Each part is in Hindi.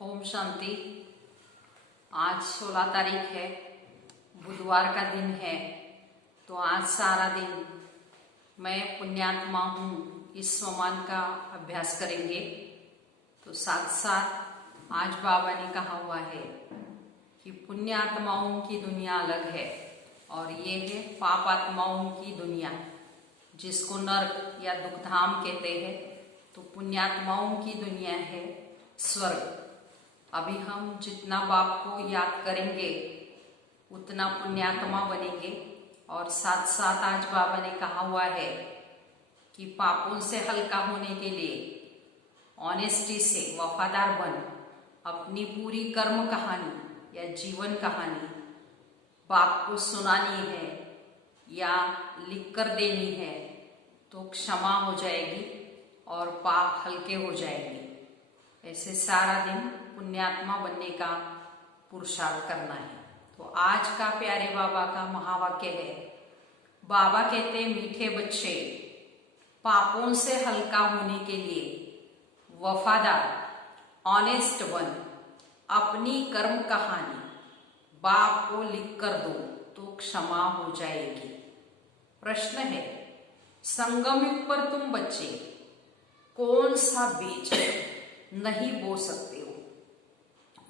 ओम शांति। आज 16 तारीख है, बुधवार का दिन है। तो आज सारा दिन मैं पुण्यात्मा हूँ इस स्वमान का अभ्यास करेंगे। तो साथ साथ आज बाबा ने कहा हुआ है कि पुण्यात्माओं की दुनिया अलग है और ये है पापात्माओं की दुनिया, जिसको नरक या दुखधाम कहते हैं। तो पुण्यात्माओं की दुनिया है स्वर्ग। अभी हम जितना बाप को याद करेंगे उतना पुण्यात्मा बनेंगे। और साथ साथ आज बाबा ने कहा हुआ है कि पापों से हल्का होने के लिए ऑनेस्टी से वफादार बन, अपनी पूरी कर्म कहानी या जीवन कहानी बाप को सुनानी है या लिख कर देनी है तो क्षमा हो जाएगी और पाप हल्के हो जाएंगे। ऐसे सारा दिन पुण्यात्मा बनने का पुरुषार्थ करना है। तो आज का प्यारे बाबा का महावाक्य है। बाबा कहते मीठे बच्चे, पापों से हल्का होने के लिए वफादार ऑनेस्ट बन, अपनी कर्म कहानी बाप को लिख कर दो तो क्षमा हो जाएगी। प्रश्न है, संगम युग पर तुम बच्चे कौन सा बीज नहीं बो सकते हो?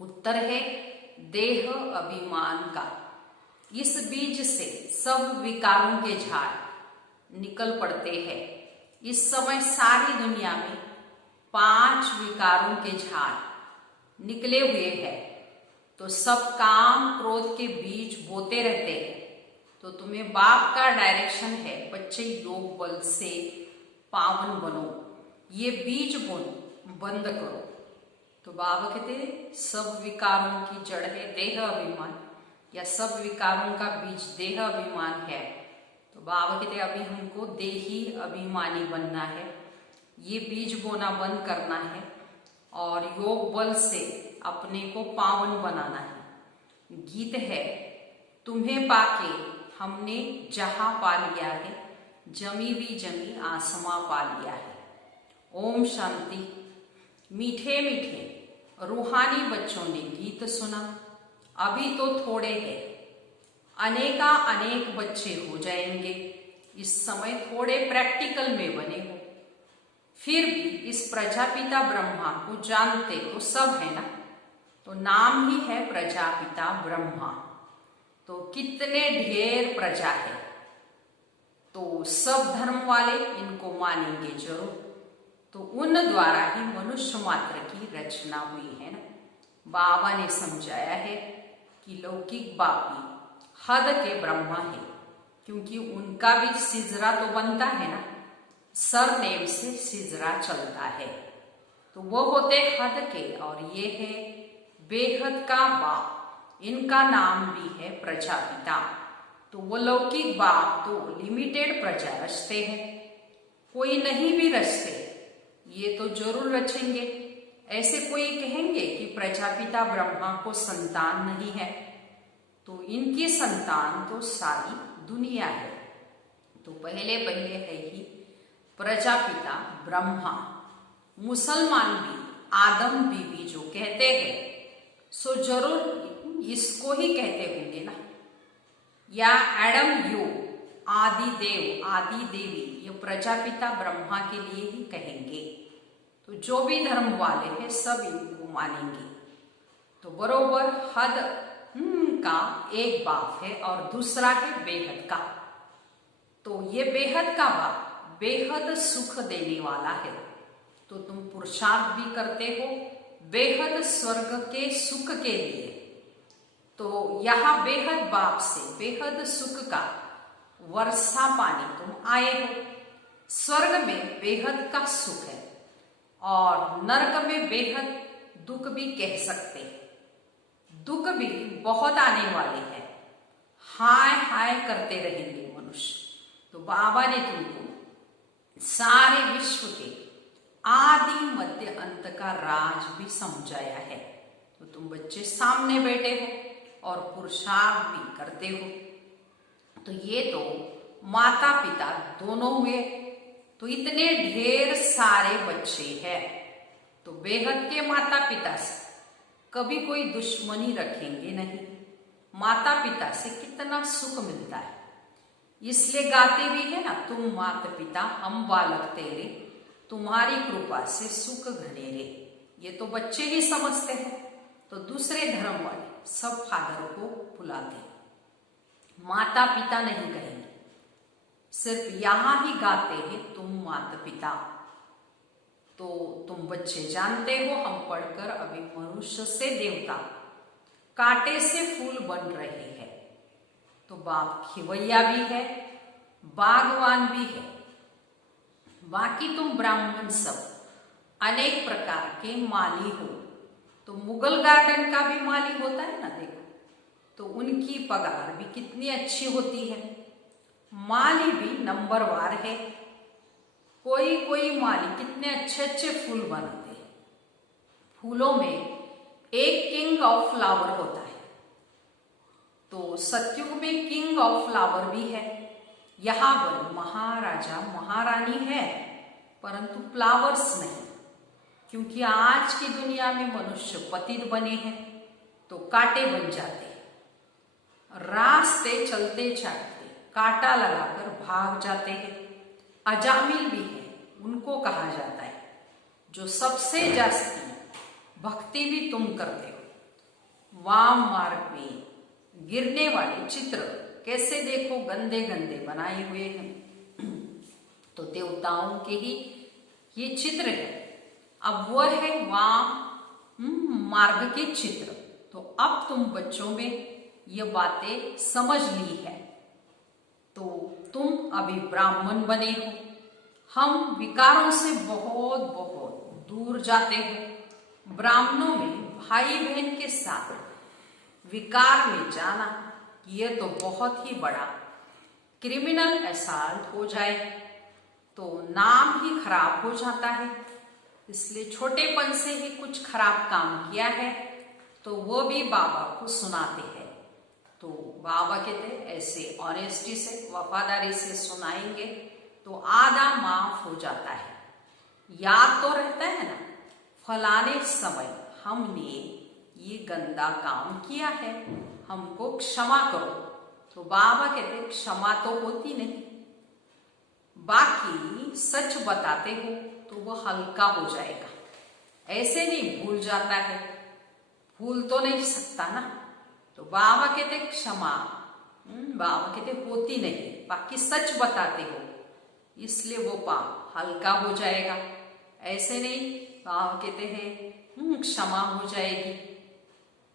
उत्तर है देह अभिमान का। इस बीज से सब विकारों के झाड़ निकल पड़ते हैं। इस समय सारी दुनिया में 5 विकारों के झाड़ निकले हुए हैं। तो सब काम क्रोध के बीज बोते रहते हैं। तो तुम्हें बाप का डायरेक्शन है, बच्चे योग बल से पावन बनो, ये बीज बंद करो। तो बाबा कहते हैं सब विकारों की जड़ है देह अभिमान, या सब विकारों का बीज देह अभिमान है। तो बाबा कहते हैं अभी हमको देही अभिमानी बनना है, ये बीज बोना बंद करना है और योग बल से अपने को पावन बनाना है। गीत है, तुम्हें पाके हमने जहां पा लिया है, जमी भी जमी आसमां पा लिया है। ओम शांति। मीठे मीठे रूहानी बच्चों ने गीत सुना। अभी तो थोड़े हैं, अनेका अनेक बच्चे हो जाएंगे। इस समय थोड़े प्रैक्टिकल में बने हो, फिर भी इस प्रजापिता ब्रह्मा को जानते तो सब है ना। तो नाम ही है प्रजापिता ब्रह्मा। तो कितने ढेर प्रजा है, तो सब धर्म वाले इनको मानेंगे जरूर। तो उन द्वारा ही मनुष्य मात्र की रचना हुई है ना। बाबा ने समझाया है कि लौकिक बाप भी हद के ब्रह्मा है, क्योंकि उनका भी सिजरा तो बनता है ना, सरनेम से सिजरा चलता है। तो वो होते हद के और ये है बेहद का बाप। इनका नाम भी है प्रजापिता। तो वो लौकिक बाप तो लिमिटेड प्रजा रचते हैं, कोई नहीं भी रचते, ये तो जरूर रचेंगे। ऐसे कोई कहेंगे कि प्रजापिता ब्रह्मा को संतान नहीं है, तो इनकी संतान तो सारी दुनिया है। तो पहले पहले है ही प्रजापिता ब्रह्मा। मुसलमान भी आदम बीबी जो कहते हैं सो जरूर इसको ही कहते होंगे ना, या एडम यू आदि देव आदि देवी, ये प्रजापिता ब्रह्मा के लिए ही कहेंगे। तो जो भी धर्म वाले हैं सब इनको मानेंगे। तो बरोबर हद का एक बाप है और दूसरा है बेहद का। तो ये बेहद का बाप बेहद सुख देने वाला है। तो तुम पुरुषार्थ भी करते हो बेहद स्वर्ग के सुख के लिए। तो यहाँ बेहद बाप से बेहद सुख का वर्षा पानी तुम आए हो। स्वर्ग में बेहद का सुख है और नरक में बेहद दुख भी कह सकते हैं। दुख भी बहुत आने वाले हैं, हाय हाय करते रहेंगे मनुष्य। तो बाबा ने तुमको सारे विश्व के आदि मध्य अंत का राज भी समझाया है। तो तुम बच्चे सामने बैठे हो और पुरुषार्थ भी करते हो। तो ये तो माता पिता दोनों हुए। तो इतने ढेर सारे बच्चे हैं। तो बेहद के माता पिता कभी कोई दुश्मनी रखेंगे नहीं। माता पिता से कितना सुख मिलता है, इसलिए गाते भी है ना, तुम माता पिता हम बालक तेरे, तुम्हारी कृपा से सुख घनेरे। ये तो बच्चे ही समझते हैं, तो दूसरे धर्म वाले सब फादर को बुलाते हैं, माता पिता नहीं कहेंगे, सिर्फ यहां ही गाते हैं तुम माता पिता। तो तुम बच्चे जानते हो, हम पढ़कर अभी मनुष्य से देवता, कांटे से फूल बन रहे हैं। तो बाप खिवैया भी है, बागवान भी है, बाकी तुम ब्राह्मण सब अनेक प्रकार के माली हो। तो मुगल गार्डन का भी माली होता है ना, देखो, तो उनकी पगार भी कितनी अच्छी होती है। माली भी नंबरवार है, कोई कोई माली कितने अच्छे अच्छे फूल बनाते हैं। फूलों में एक किंग ऑफ फ्लावर होता है, तो सतयुग में किंग ऑफ फ्लावर भी है। यहाँ पर महाराजा महारानी है, परंतु फ्लावर्स नहीं, क्योंकि आज की दुनिया में मनुष्य पतित बने हैं, तो कांटे बन जाते हैं। रास्ते चलते चलते कांटा लगाकर भाग जाते हैं। अजामिल भी है, उनको कहा जाता है जो सबसे जास्ती भक्ति भी तुम करते हो। वाम मार्ग में गिरने वाले चित्र कैसे देखो गंदे गंदे बनाए हुए हैं, तो देवताओं के ही ये चित्र है। अब वह है वाम मार्ग के चित्र। तो अब तुम बच्चों में ये बातें समझ ली है, तो तुम अभी ब्राह्मण बने हो। हम विकारों से बहुत बहुत दूर जाते हो। ब्राह्मणों में भाई बहन के साथ विकार में जाना, ये तो बहुत ही बड़ा क्रिमिनल असॉल्ट हो जाए, तो नाम ही खराब हो जाता है। इसलिए छोटेपन से ही कुछ खराब काम किया है तो वो भी बाबा को सुनाते हैं। तो बाबा कहते हैं ऐसे ऑनेस्टी से, वफादारी से सुनाएंगे तो आधा माफ हो जाता है। याद तो रहता है ना, फलाने समय हमने ये गंदा काम किया है, हमको क्षमा करो। तो बाबा कहते क्षमा तो होती नहीं, बाकी सच बताते हो तो वह हल्का हो जाएगा। ऐसे नहीं भूल जाता है, भूल तो नहीं सकता ना। तो बाबा कहते क्षमा, बाबा कहते होती नहीं, बाकी सच बताते हो, इसलिए वो पाप हल्का हो जाएगा। ऐसे नहीं बाबा कहते हैं क्षमा हो जाएगी।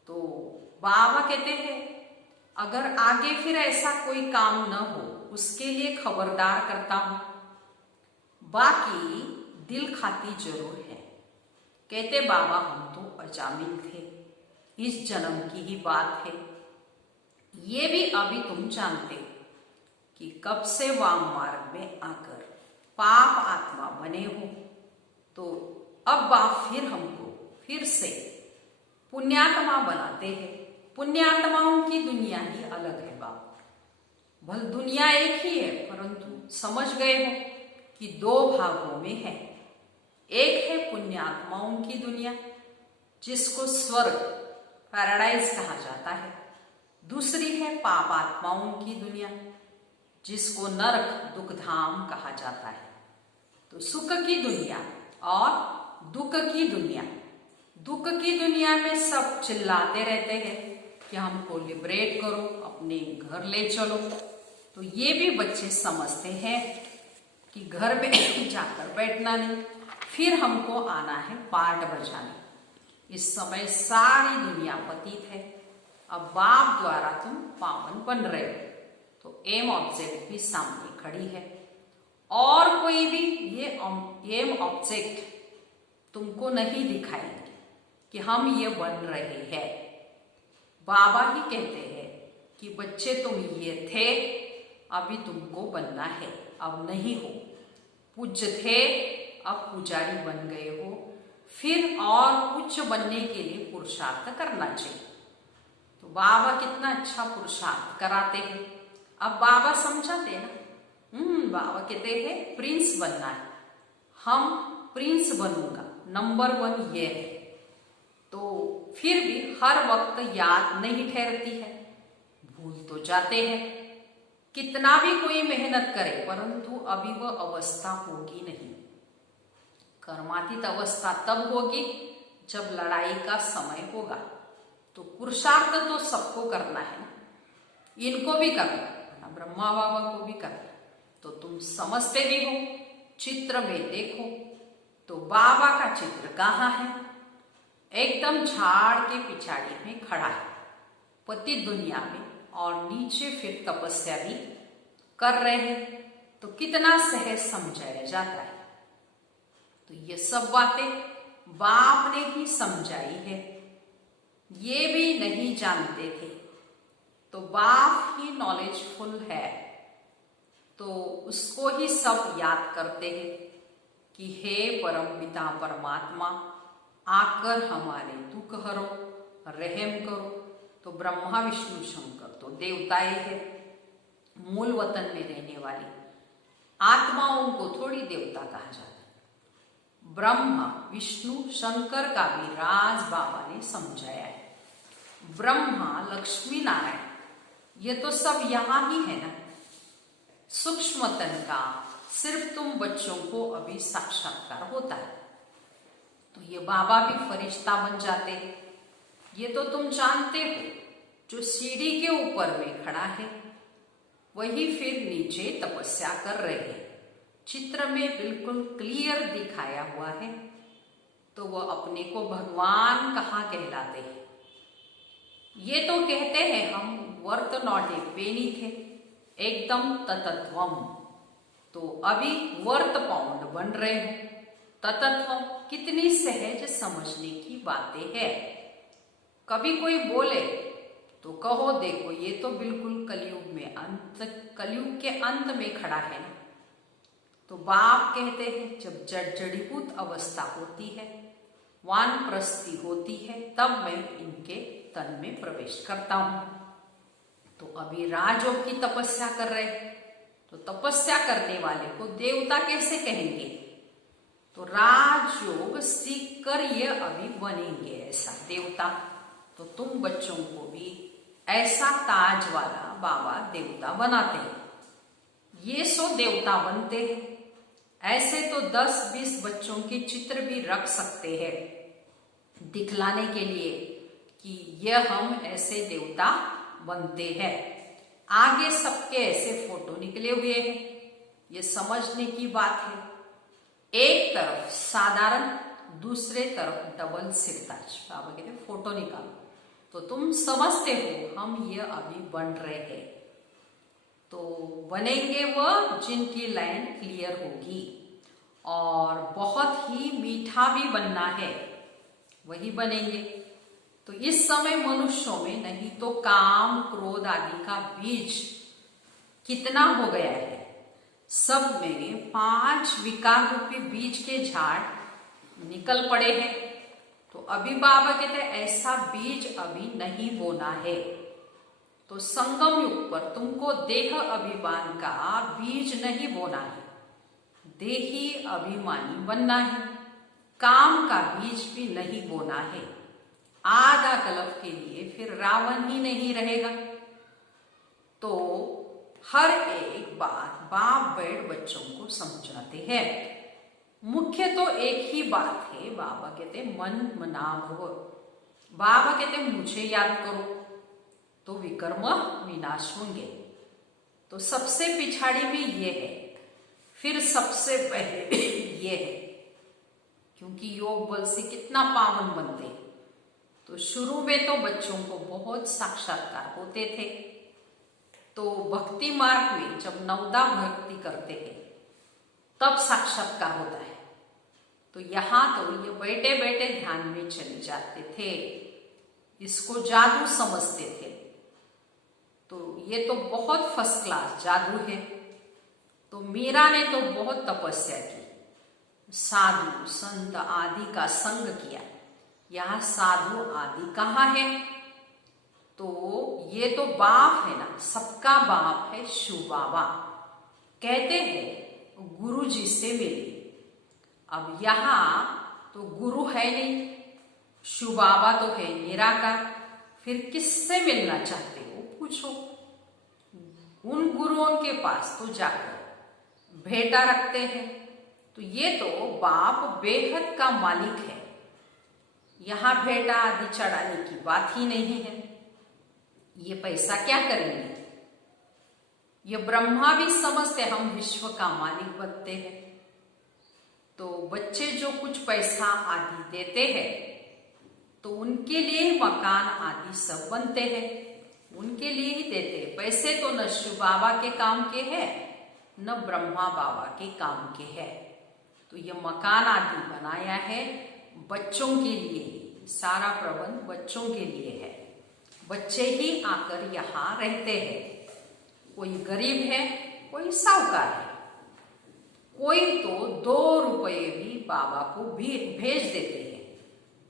तो बाबा कहते हैं अगर आगे फिर ऐसा कोई काम न हो उसके लिए खबरदार करता हूं, बाकी दिल खाती जरूर है। कहते बाबा हम तो अजामिल थे, इस जन्म की ही बात है। ये भी अभी तुम जानते हो कि कब से वाम मार्ग में आकर पाप आत्मा बने हो, तो अब बाप फिर हमको फिर से पुण्यात्मा बनाते हैं। पुण्यात्माओं की दुनिया ही अलग है बाप, भल दुनिया एक ही है, परंतु समझ गए हो कि दो भागों में है। एक है पुण्यात्माओं की दुनिया जिसको स्वर्ग पैराडाइज कहा जाता है, दूसरी है पापात्माओं की दुनिया जिसको नरक दुखधाम कहा जाता है। तो सुख की दुनिया और दुख की दुनिया, दुख की दुनिया में सब चिल्लाते रहते हैं कि हमको लिबरेट करो, अपने घर ले चलो। तो ये भी बच्चे समझते हैं कि घर में जाकर बैठना नहीं, फिर हमको आना है पार्ट बजाने। इस समय सारी दुनिया पतित है, अब बाप द्वारा तुम पावन बन रहे हो। तो एम ऑब्जेक्ट भी सामने खड़ी है, और कोई भी ये एम ऑब्जेक्ट तुमको नहीं दिखाएंगे कि हम ये बन रहे हैं। बाबा ही कहते हैं कि बच्चे तुम ये थे, अभी तुमको बनना है, अब नहीं हो। पूज्य थे, अब पुजारी बन गए हो, फिर और कुछ बनने के लिए पुरुषार्थ करना चाहिए। तो बाबा कितना अच्छा पुरुषार्थ कराते हैं। अब बाबा समझाते हैं ना, बाबा कहते हैं प्रिंस बनना है, हम प्रिंस बनूंगा, नंबर 1 ये है। तो फिर भी हर वक्त याद नहीं ठहरती है, भूल तो जाते हैं। कितना भी कोई मेहनत करे परंतु अभी वह अवस्था होगी नहीं। कर्मातीत अवस्था तब होगी जब लड़ाई का समय होगा। तो पुरुषार्थ तो सबको करना है, इनको भी करना है, ब्रह्मा बाबा को भी करना। तो तुम समझते भी हो, चित्र में देखो तो बाबा का चित्र कहाँ है? एकदम झाड़ के पिछाड़ी में खड़ा है, पति दुनिया में, और नीचे फिर तपस्या भी कर रहे हैं। तो कितना सहज समझाया जाता है। तो ये सब बातें बाप ने ही समझाई है, ये भी नहीं जानते थे। तो बाप ही नॉलेजफुल है, तो उसको ही सब याद करते हैं कि हे परम पिता परमात्मा, आकर हमारे दुख हरो, रहम करो। तो ब्रह्मा विष्णु शंकर तो देवताएं हैं, मूल वतन में रहने वाली आत्माओं को थोड़ी देवता कहा जाता है। ब्रह्मा विष्णु शंकर का भी राज बाबा ने समझाया है। ब्रह्मा लक्ष्मी नारायण ये तो सब यहां ही है ना। सूक्ष्मतन का सिर्फ तुम बच्चों को अभी साक्षात्कार होता है, तो ये बाबा भी फरिश्ता बन जाते हैं। ये तो तुम जानते हो, जो सीढ़ी के ऊपर में खड़ा है वही फिर नीचे तपस्या कर रहे हैं। चित्र में बिल्कुल क्लियर दिखाया हुआ है। तो वह अपने को भगवान कहाँ कहलाते हैं? ये तो कहते हैं हम वर्त नॉट ए पेनी थे, एकदम ततत्वम। तो अभी वर्त पाउंड बन रहे हैं। ततत्व कितनी सहज समझने की बातें हैं। कभी कोई बोले तो कहो देखो ये तो बिल्कुल कलयुग में कलयुग के अंत में खड़ा है ना। तो बाप कहते हैं जब जड़ीभूत अवस्था होती है, वानप्रस्थी होती है, तब मैं इनके तन में प्रवेश करता हूं। तो अभी राजयोग की तपस्या कर रहे हैं, तो तपस्या करने वाले को देवता कैसे कहेंगे? तो राजयोग सीख कर ये अभी बनेंगे ऐसा देवता। तो तुम बच्चों को भी ऐसा ताज वाला बाबा देवता बनाते हैं। ये सो देवता बनते हैं। ऐसे तो 10-20 बच्चों के चित्र भी रख सकते हैं, दिखलाने के लिए कि यह हम ऐसे देवता बनते हैं। आगे सबके ऐसे फोटो निकले हुए हैं। ये समझने की बात है। एक तरफ साधारण, दूसरे तरफ डबल सिरताज। बाबा कहते हैं फोटो निकालो। तो तुम समझते हो हम ये अभी बन रहे हैं। तो बनेंगे वह जिनकी लाइन क्लियर होगी, और बहुत ही मीठा भी बनना है, वही बनेंगे। तो इस समय मनुष्यों में नहीं तो काम क्रोध आदि का बीज कितना हो गया है। सब में 5 विकार रूपी बीज के झाड़ निकल पड़े हैं। तो अभी बाबा कहते हैं ऐसा बीज अभी नहीं बोना है। तो संगम युग पर तुमको देह अभिमान का बीज नहीं बोना है, देही अभिमानी बनना है। काम का बीज भी नहीं बोना है। आधा कल्प के लिए फिर रावण ही नहीं रहेगा। तो हर एक बात बाप बैठ बच्चों को समझाते हैं। मुख्य तो एक ही बात है, बाबा कहते मन मना भव। बाबा कहते मुझे याद करो तो विकर्म विनाश होंगे। तो सबसे पिछाड़ी में ये है, फिर सबसे पहले ये है, क्योंकि योग बल से कितना पावन बनते हैं। तो शुरू में तो बच्चों को बहुत साक्षात्कार होते थे। तो भक्ति मार्ग में जब नवदा भक्ति करते हैं तब साक्षात्कार होता है। तो यहाँ तो ये बैठे बैठे ध्यान में चले जाते थे, इसको जादू समझते थे। तो ये तो बहुत फर्स्ट क्लास जादू है। तो मीरा ने तो बहुत तपस्या की, साधु संत आदि का संग किया। यहाँ साधु आदि कहाँ है? तो ये तो बाप है ना, सबका बाप है शिव बाबा। कहते हैं गुरु जी से मिले। अब यहाँ तो गुरु है नहीं, शिव बाबा तो है निराकार, फिर किससे मिलना चाहते हो पूछो। उन गुरुओं के पास तो जाकर भेंटा रखते हैं। तो ये तो बाप बेहद का मालिक है, यहाँ भेंटा आदि चढ़ाने की बात ही नहीं है। ये पैसा क्या करेंगे? ये ब्रह्मा भी समझते हम विश्व का मालिक बनते हैं। तो बच्चे जो कुछ पैसा आदि देते हैं तो उनके लिए मकान आदि सब बनते हैं, उनके लिए ही देते हैं। पैसे तो न शिव बाबा के काम के हैं न ब्रह्मा बाबा के काम के हैं। तो ये मकान आदि बनाया है बच्चों के लिए, सारा प्रबंध बच्चों के लिए है। बच्चे ही आकर यहाँ रहते हैं। कोई गरीब है, कोई साहूकार है, कोई तो 2 रुपये भी बाबा को भी भेज देते हैं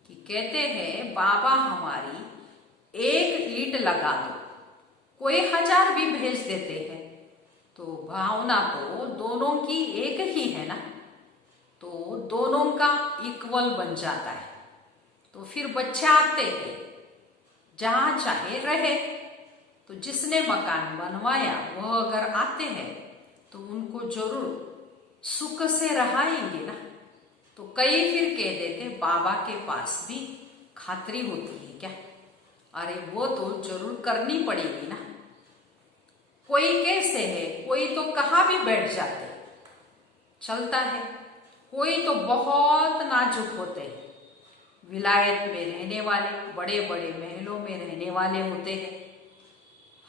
कि कहते हैं बाबा हमारी 1 ईंट लगा दो। कोई 1000 भी भेज देते हैं। तो भावना तो दोनों की एक ही है ना, तो दोनों का इक्वल बन जाता है। तो फिर बच्चे आते हैं, जहां चाहे रहे। तो जिसने मकान बनवाया वह अगर आते हैं तो उनको जरूर सुख से रहाएंगे ना। तो कई फिर कह देते बाबा के पास भी खातरी होती है क्या? अरे वो तो जरूर करनी पड़ेगी ना। कोई कैसे है, कोई तो कहाँ भी बैठ जाते, चलता है। कोई तो बहुत नाजुक होते हैं, विलायत में रहने वाले, बड़े बड़े महलों में रहने वाले होते हैं।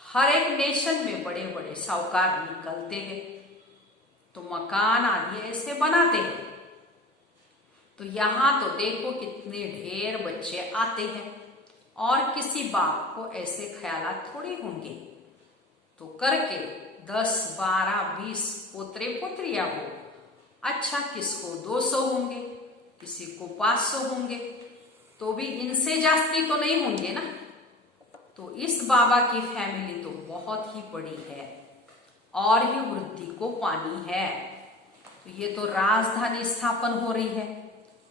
हर एक नेशन में बड़े बड़े साहूकार निकलते हैं, तो मकान आदि ऐसे बनाते हैं। तो यहाँ तो देखो कितने ढेर बच्चे आते हैं, और किसी बाप को ऐसे ख्यालात थोड़ी होंगे। तो करके 10, 12, 20 पोतरे पोतरियां हो, अच्छा किसको 200 होंगे, किसी को 500 होंगे, तो भी इनसे जास्ती तो नहीं होंगे ना। तो इस बाबा की फैमिली तो बहुत ही बड़ी है और ही वृद्धि को पानी है। तो ये तो राजधानी स्थापन हो रही है।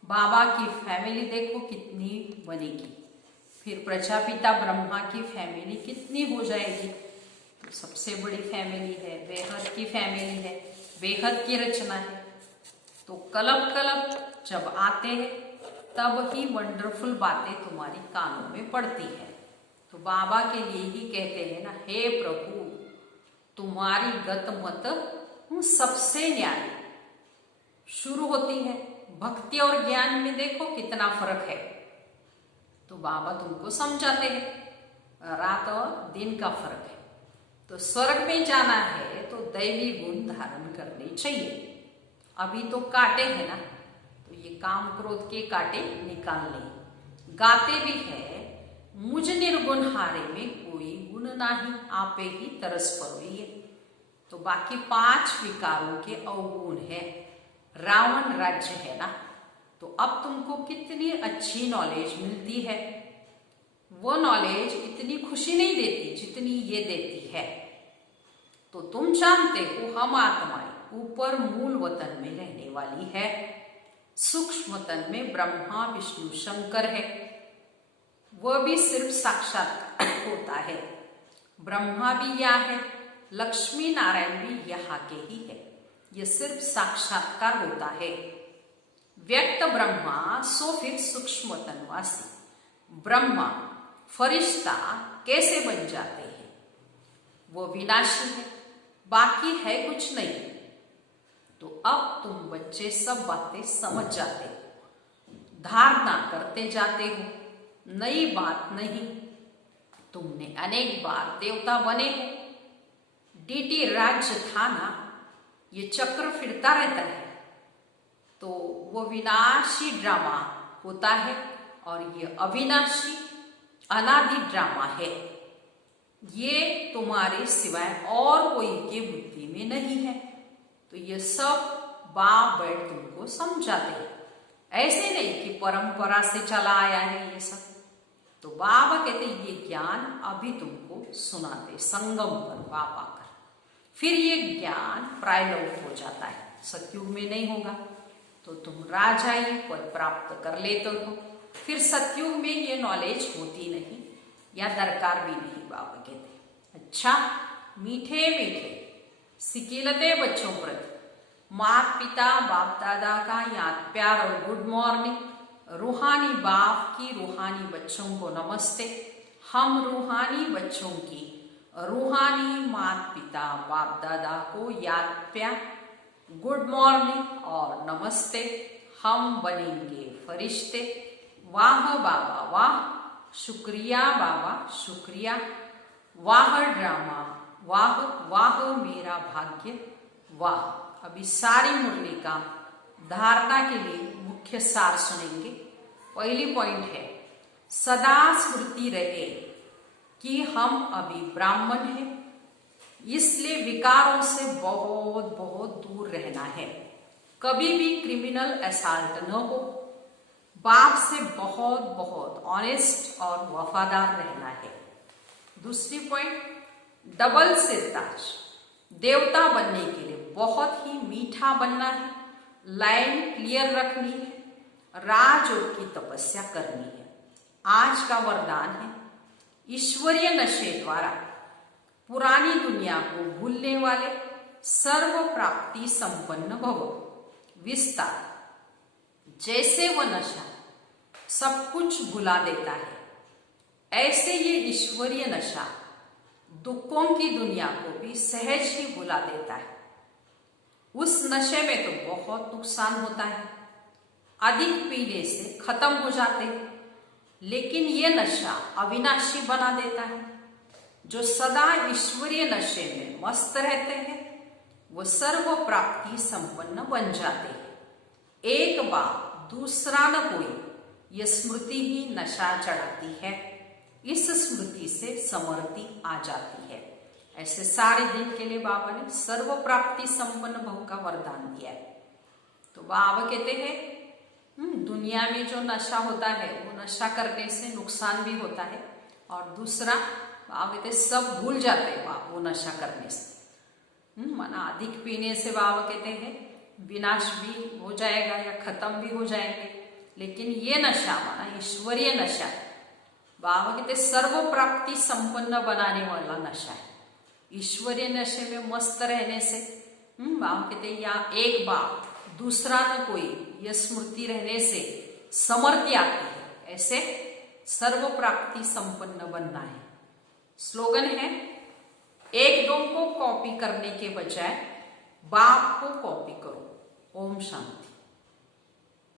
बाबा की फैमिली देखो कितनी बनेगी, फिर प्रजापिता ब्रह्मा की फैमिली कितनी हो जाएगी। तो सबसे बड़ी फैमिली है, बेहद की फैमिली है, बेहद की रचना है। तो कल्प कल्प जब आते हैं तब ही वंडरफुल बातें तुम्हारी कानों में पड़ती है। तो बाबा के लिए ही कहते हैं ना, हे प्रभु तुम्हारी गत मत हूँ सबसे न्याय। शुरू होती है भक्ति और ज्ञान में, देखो कितना फर्क है। तो बाबा तुमको समझाते हैं रात और दिन का फर्क है। तो स्वर्ग में जाना है तो दैवी गुण धारण करने चाहिए। अभी तो काटे हैं ना, तो ये काम क्रोध के काटे निकालने। गाते भी है मुझ निर्गुण हारे में कोई गुण नाही, आपे ही तरस परोइए। तो बाकी 5 विकारों के अवगुण है। रावण राज्य है ना, तो अब तुमको कितनी अच्छी नॉलेज मिलती है। वो नॉलेज इतनी खुशी नहीं देती जितनी ये देती है। तो तुम जानते हो हम आत्माएं ऊपर मूल वतन में रहने वाली है, सूक्ष्म वतन में ब्रह्मा विष्णु शंकर है। वह भी सिर्फ साक्षात होता है। ब्रह्मा भी यहाँ है, लक्ष्मी नारायण भी यहाँ के ही है। यह सिर्फ साक्षात्कार होता है। व्यक्त ब्रह्मा सो फिर सूक्ष्म वतनवासी। ब्रह्मा फरिश्ता कैसे बन जाते हैं? वो विनाशी है, बाकी है कुछ नहीं। तो अब तुम बच्चे सब बातें समझ जाते हो, धारणा करते जाते हो, नई बात नहीं। तुमने अनेक बार देवता बने हो। डीटी राज्य था ना, ये चक्र फिरता रहता है। तो वो विनाशी ड्रामा होता है और ये अविनाशी अनादि ड्रामा है। ये तुम्हारे सिवाय और कोई के बुद्धि में नहीं है। तो ये सब बाप बैठ तुमको समझाते हैं। ऐसे नहीं कि परंपरा से चला आया है ये सब। तो बाबा कहते ये ज्ञान अभी तुमको सुनाते संगम पर बाप आकर। फिर ये ज्ञान प्रायलोक हो जाता है, सतयुग में नहीं होगा। तो तुम राजाई पद प्राप्त कर लेते हो, फिर सतयुग में ये नॉलेज होती नहीं या दरकार भी नहीं, बाबा कहते। अच्छा, मीठे मीठे सिकिलते बच्चों प्रति माता पिता बाप दादा का याद प्यार और गुड मॉर्निंग। रूहानी बाप की रूहानी बच्चों को नमस्ते। हम रूहानी बच्चों की रूहानी माता पिता बाप दादा को याद प्यार गुड मॉर्निंग और नमस्ते। हम बनेंगे फरिश्ते। वाह बाबा वाह, शुक्रिया बाबा शुक्रिया। वाह ड्रामा वाह, वाह मेरा भाग्य वाह। अभी सारी मुरली का धारणा के लिए मुख्य सार सुनेंगे। पहली पॉइंट है, सदा स्मृति रहे कि हम अभी ब्राह्मण हैं, इसलिए विकारों से बहुत बहुत दूर रहना है। कभी भी क्रिमिनल असॉल्ट न हो। बाप से बहुत बहुत ऑनेस्ट और वफादार रहना है। दूसरी पॉइंट, डबल सिरताज देवता बनने के लिए बहुत ही मीठा बनना है, लाइन क्लियर रखनी है, राजयोग की तपस्या करनी है। आज का वरदान है, ईश्वरीय नशे द्वारा पुरानी दुनिया को भूलने वाले सर्व प्राप्ति संपन्न भव। विस्तार, जैसे वह नशा सब कुछ भुला देता है, ऐसे ये ईश्वरीय नशा दुखों की दुनिया को भी सहज ही भुला देता है। उस नशे में तो बहुत नुकसान होता है, अधिक पीने से खत्म हो जाते हैं, लेकिन ये नशा अविनाशी बना देता है। जो सदा ईश्वरीय नशे में मस्त रहते हैं वो सर्व प्राप्ति संपन्न बन जाते हैं। एक बार दूसरा न कोई, यह स्मृति ही नशा चढ़ाती है। इस स्मृति से समृद्धि आ जाती है। ऐसे सारे दिन के लिए बाबा ने सर्व प्राप्ति संपन्न भव का वरदान दिया है। तो बाबा कहते हैं दुनिया में जो नशा होता है वो नशा करने से नुकसान भी होता है, और दूसरा बाबा कहते सब भूल जाते हैं वो नशा करने से। माना अधिक पीने से बाबा कहते हैं विनाश भी हो जाएगा या खत्म भी हो जाएंगे, लेकिन ये नशा माना ईश्वरीय नशा बाबा कहते सर्व प्राप्ति संपन्न बनाने वाला नशा है। ईश्वरीय नशे में मस्त रहने से बाबा कहते या एक बार दूसरा न कोई, यह स्मृति रहने से समृद्धि आती है। ऐसे सर्व प्राप्ति संपन्न बनना है। स्लोगन है, एक दो को कॉपी करने के बजाय बाप को कॉपी करो। ओम शांति।